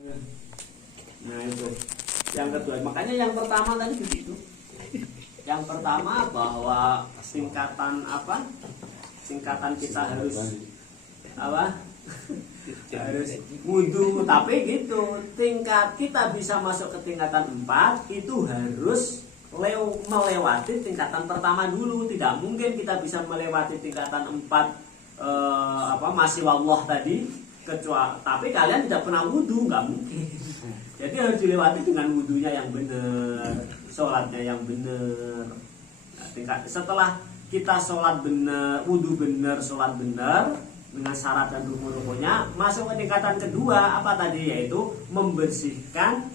Nah itu yang kedua, makanya yang pertama tadi begitu. Yang pertama bahwa tingkatan apa? Tingkatan kita harus apa? Harus wudu, tapi gitu. Tingkat kita bisa masuk ke tingkatan 4 itu harus melewati tingkatan pertama dulu. Tidak mungkin kita bisa melewati tingkatan 4 masih wallah tadi kecuali tapi kalian tidak pernah wudu, nggak mungkin. Jadi harus dilewati dengan wudunya yang benar, sholatnya yang benar. Nah, setelah kita sholat benar, wudu benar, sholat benar dengan syarat dan rukun-rukunnya, masuk ke tingkatan kedua apa tadi, yaitu membersihkan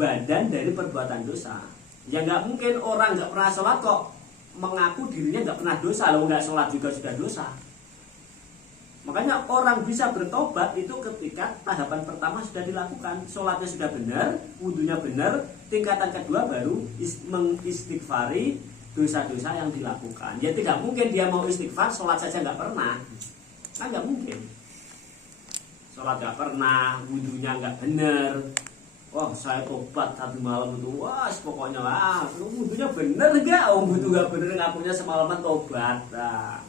badan dari perbuatan dosa. Ya nggak mungkin orang nggak pernah sholat kok mengaku dirinya nggak pernah dosa, lalu nggak sholat juga sudah dosa. Makanya orang bisa bertobat itu ketika tahapan pertama sudah dilakukan, sholatnya sudah benar, wudunya benar, tingkatan kedua baru mengistighfari dosa-dosa yang dilakukan. Ya tidak mungkin dia mau istighfar, sholat saja nggak pernah, kan nggak mungkin. Sholat nggak pernah, wudunya nggak benar. Wah saya tobat satu malam itu, wah pokoknya wudunya benar nggak? Oh wudu nggak benar, ngakunya semalaman tobat. Nah,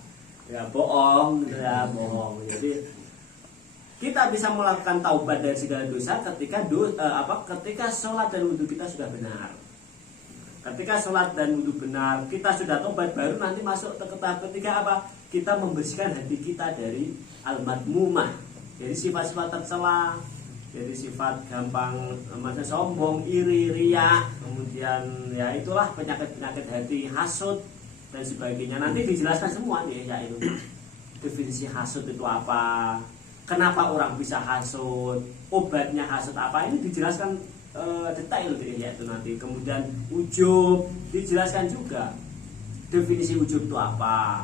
ya bohong, ya bohong. Jadi kita bisa melakukan taubat dari segala dosa ketika ketika sholat dan wudhu kita sudah benar. Ketika sholat dan wudhu benar, kita sudah taubat, baru nanti masuk ke tahap ketiga apa? Kita membersihkan hati kita dari al-madmumah, dari sifat-sifat tercela, dari sifat gampang masa sombong, iri, riya, kemudian ya itulah penyakit-penyakit hati, hasud dan sebagainya. Nanti dijelaskan semua nih ya itu. Definisi hasud itu apa? Kenapa orang bisa hasud? Obatnya hasud apa? Ini dijelaskan detail ya itu nanti. Kemudian ujub dijelaskan juga. Definisi ujub itu apa?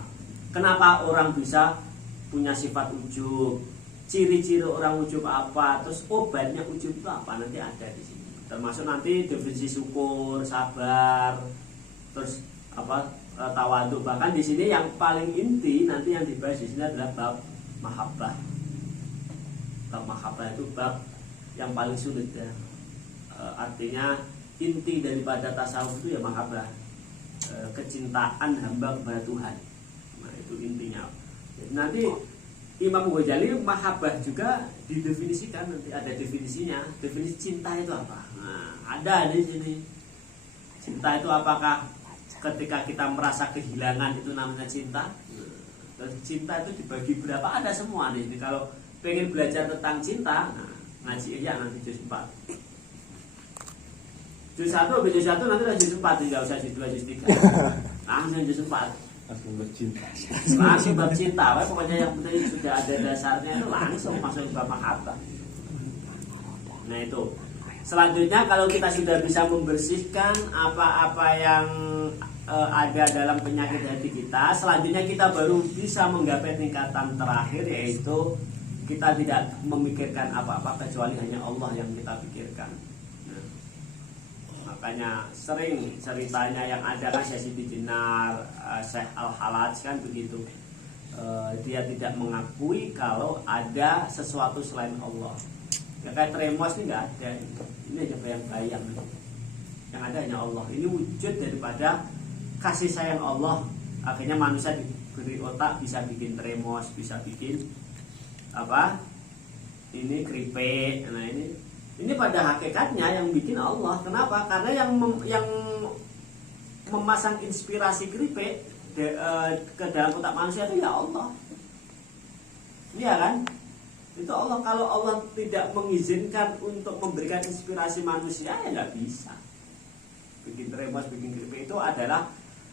Kenapa orang bisa punya sifat ujub? Ciri-ciri orang ujub apa? Terus obatnya ujub itu apa? Nanti ada di sini. Termasuk nanti definisi syukur, sabar, terus tawadhu. Bahkan di sini yang paling inti nanti yang dibahas di sini adalah bab mahabbah. Bab mahabbah itu bab yang paling sulit ya. Artinya inti daripada tasawuf itu ya mahabbah, kecintaan hamba kepada Tuhan. Nah itu intinya. Jadi nanti Imam Ghazali mahabbah juga didefinisikan, nanti ada definisinya. Definisi cinta itu apa? Nah, ada di sini. Cinta itu apakah ketika kita merasa kehilangan itu namanya cinta? Dan cinta itu dibagi berapa? Ada semua nih. Jadi kalau pengen belajar tentang cinta, nah, ngaji aja nanti juz 4. Juz 1 sampai juz 1 nanti juz 4, enggak usah juz 2, juz 3. Langsung juz 4. Langsung bercinta. Langsung bab cinta, pokoknya yang penting sudah ada dasarnya itu langsung masuk bab mahabbah. Nah itu. Selanjutnya kalau kita sudah bisa membersihkan apa-apa yang ada dalam penyakit hati kita, selanjutnya kita baru bisa menggapai tingkatan terakhir, yaitu kita tidak memikirkan apa-apa kecuali hanya Allah yang kita pikirkan. Nah, makanya sering ceritanya yang ada kan Syekh Siti Jenar, Syekh Al-Halaj kan begitu. Dia tidak mengakui kalau ada sesuatu selain Allah. Ya kayak Tremos ini nggak ada. Ini hanya bayang-bayang. Yang ada hanya Allah. Ini wujud daripada kasih sayang Allah. Akhirnya manusia diberi otak bisa bikin Tremos, bisa bikin apa? Ini keripik. Nah ini pada hakikatnya yang bikin Allah. Kenapa? Karena yang memasang inspirasi keripik ke dalam otak manusia itu ya Allah. Iya kan? Itu Allah. Kalau Allah tidak mengizinkan untuk memberikan inspirasi manusia, ya nggak bisa. Bikin Tremos, bikin keripik itu adalah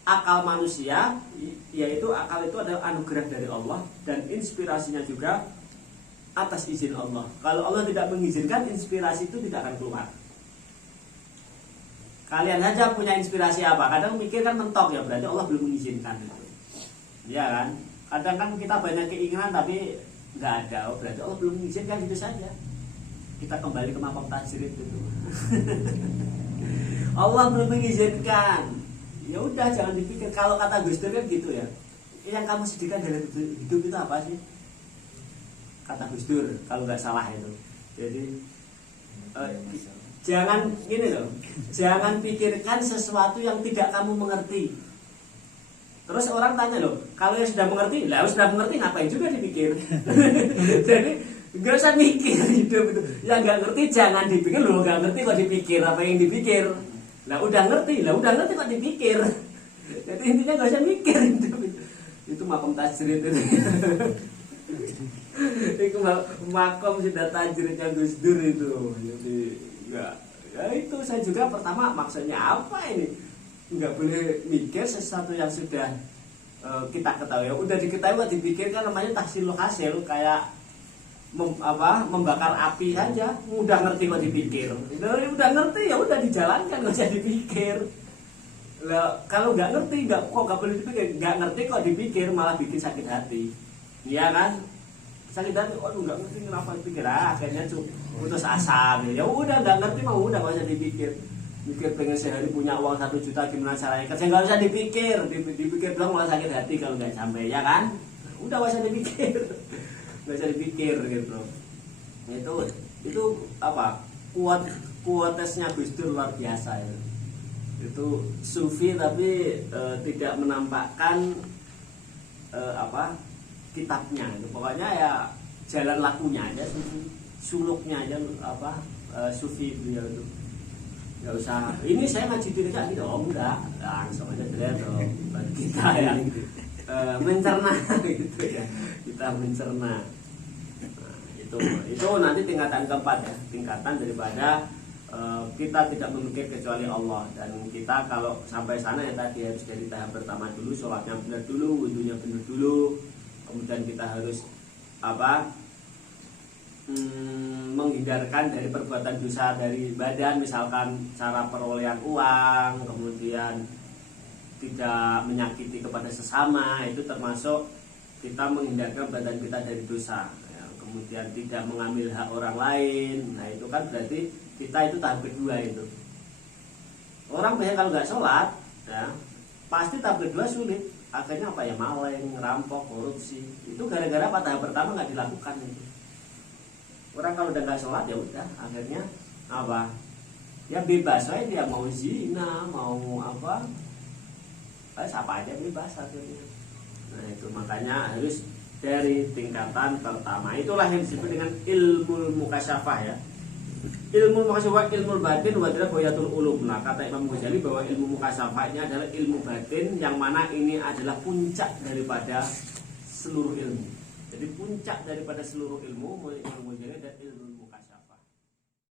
akal manusia, yaitu akal itu adalah anugerah dari Allah dan inspirasinya juga atas izin Allah. Kalau Allah tidak mengizinkan, inspirasi itu tidak akan keluar. Kalian saja punya inspirasi apa? Kadang mikir kan mentok ya, berarti Allah belum mengizinkan itu. Ya kan? Kadang kan kita banyak keinginan tapi nggak ada, berarti Allah belum mengizinkan, itu saja. Kita kembali ke maqam tajrid itu. Allah belum mengizinkan. Ya udah jangan dipikir. Kalau kata Gus Dur kan gitu ya. Yang kamu sedihkan dalam hidup itu apa sih? Kata Gus Dur kalau nggak salah itu. Jadi Jangan gini loh, jangan pikirkan sesuatu yang tidak kamu mengerti. Terus orang tanya loh, kalau yang sudah mengerti, lah sudah mengerti ngapain juga dipikir? Jadi nggak usah mikir hidup itu. Yang nggak ngerti jangan dipikir, loh nggak ngerti kok dipikir, apa yang dipikir? Lah udah ngerti kok dipikir. Jadi intinya nggak usah mikir itu makom tajrid itu. Itu makom sudah tajridnya Gus Dur itu. Jadi ya itu saya juga pertama maksudnya apa ini? Nggak boleh mikir sesuatu yang sudah kita ketahui. Udah diketahui kok dipikir, kan namanya tahsilul hasil, kayak membakar api saja. Udah ngerti kok dipikir. Udah ngerti ya udah dijalankan, nggak usah dipikir. Lah kalau nggak ngerti nggak boleh dipikir. Nggak ngerti kok dipikir malah bikin sakit hati. Iya kan? Sakit hati, aduh nggak ngerti kenapa dipikir. Akhirnya putus asa. Ya udah nggak ngerti mau udah nggak usah dipikir. Mikir pengen sehari punya uang 1 juta gimana caranya kerja, nggak usah dipikir. Dipikir doang malah sakit hati kalau nggak sampai, ya kan? Udah nggak usah dipikir. Nggak usah dipikir gitu. Itu apa? Kuatesnya Gus Dur luar biasa ya. Itu sufi tapi tidak menampakkan kitabnya itu. Pokoknya ya jalan lakunya aja, suluknya aja sufi beliau itu. Gak usah ini saya ngaji diri kan gitu, enggak, langsung aja dilihat dong kita ya mencerna gitu ya, kita mencerna. Itu nanti tingkatan keempat ya, tingkatan daripada kita tidak memikir kecuali Allah. Dan kita kalau sampai sana ya tadi harus dari tahap pertama dulu, sholatnya benar dulu, wudunya benar dulu, kemudian kita harus menghindarkan dari perbuatan dosa dari badan, misalkan cara perolehan uang, kemudian tidak menyakiti kepada sesama, itu termasuk kita menghindarkan badan kita dari dosa ya. Kemudian tidak mengambil hak orang lain, nah itu kan berarti kita itu tahap kedua itu. Orang biasanya kalau nggak sholat ya pasti tahap kedua sulit, akhirnya apa ya, maling, ngerampok, korupsi. Itu gara-gara tahap pertama nggak dilakukan itu. Orang kalau udah nggak sholat ya udah akhirnya ya bebas aja, dia mau zina, mau siapa aja bebas akhirnya. Nah itu makanya harus dari tingkatan pertama. Itulah yang disebut dengan ilmu mukasyafah ya. Ilmu mukasyafah, ilmu batin wadilah boyatul ulum. Nah kata Imam Ghazali bahwa ilmu mukasyafah ini adalah ilmu batin yang mana ini adalah puncak daripada seluruh ilmu. Jadi puncak daripada seluruh ilmu, Imam Ghazali dan ilmu